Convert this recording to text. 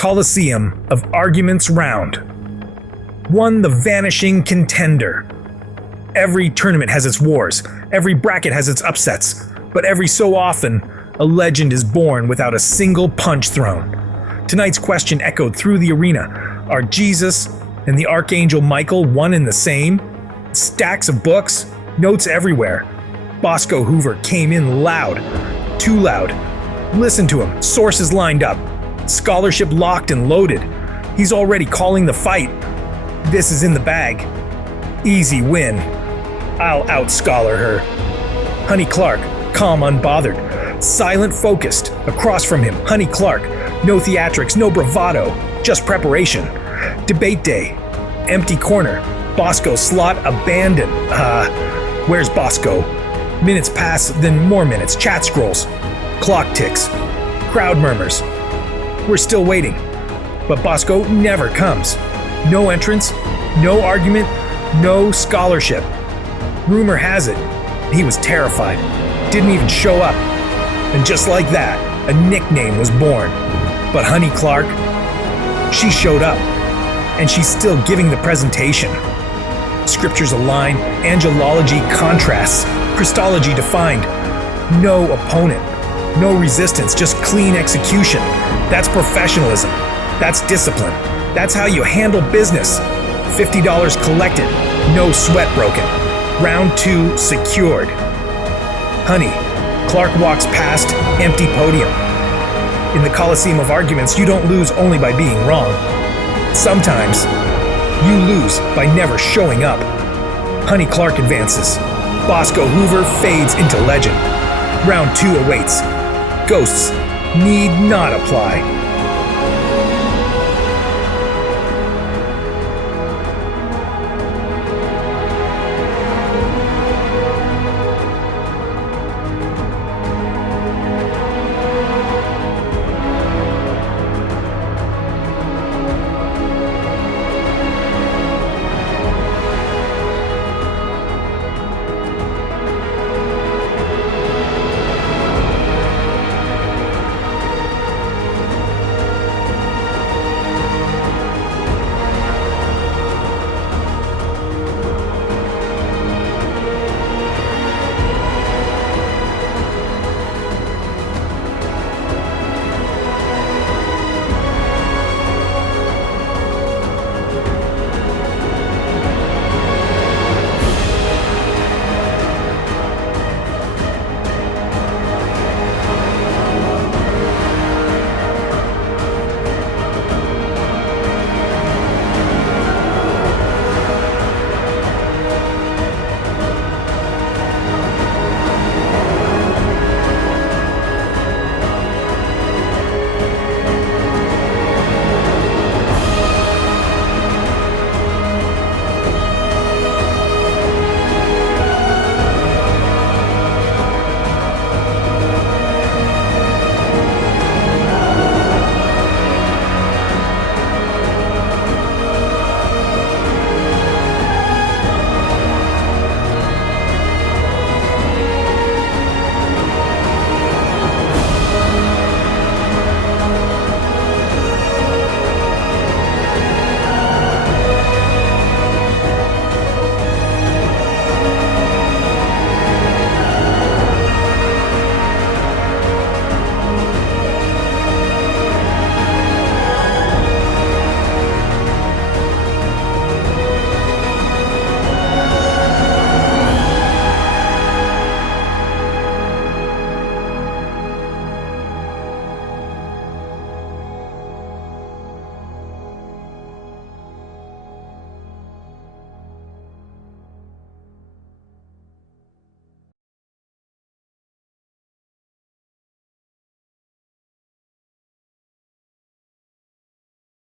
Coliseum of Arguments round. One, the vanishing contender. Every tournament has its wars, every bracket has its upsets, but every so often, a legend is born without a single punch thrown. Tonight's question echoed through the arena. Are Jesus and the Archangel Michael one and the same? Stacks of books, notes everywhere. BOSCO Hoover came in loud, too loud. Listen to him, sources lined up, scholarship locked and loaded. He's already calling the fight. This is in the bag. Easy win. I'll out-scholar her. Honey Clark, calm, unbothered, silent, focused. Across from him, Honey Clark. No theatrics, no bravado, just preparation. Debate day. Empty corner. BOSCO slot abandoned. Where's BOSCO? Minutes pass, then more minutes. Chat scrolls. Clock ticks. Crowd murmurs. We're still waiting. But BOSCO never comes. No entrance, no argument, no scholarship. Rumor has it, he was terrified. Didn't even show up. And just like that, a nickname was born. But Honey Clark, she showed up. And she's still giving the presentation. Scriptures align, angelology contrasts, Christology defined. No opponent, no resistance, just clean execution. That's professionalism. That's discipline. That's how you handle business. $50 collected, no sweat broken. Round 2 secured. Honey, Clark walks past empty podium. In the Coliseum of Arguments, you don't lose only by being wrong. Sometimes, you lose by never showing up. Honey Clark advances. BOSCO Hoover fades into legend. Round 2 awaits. Ghosts need not apply.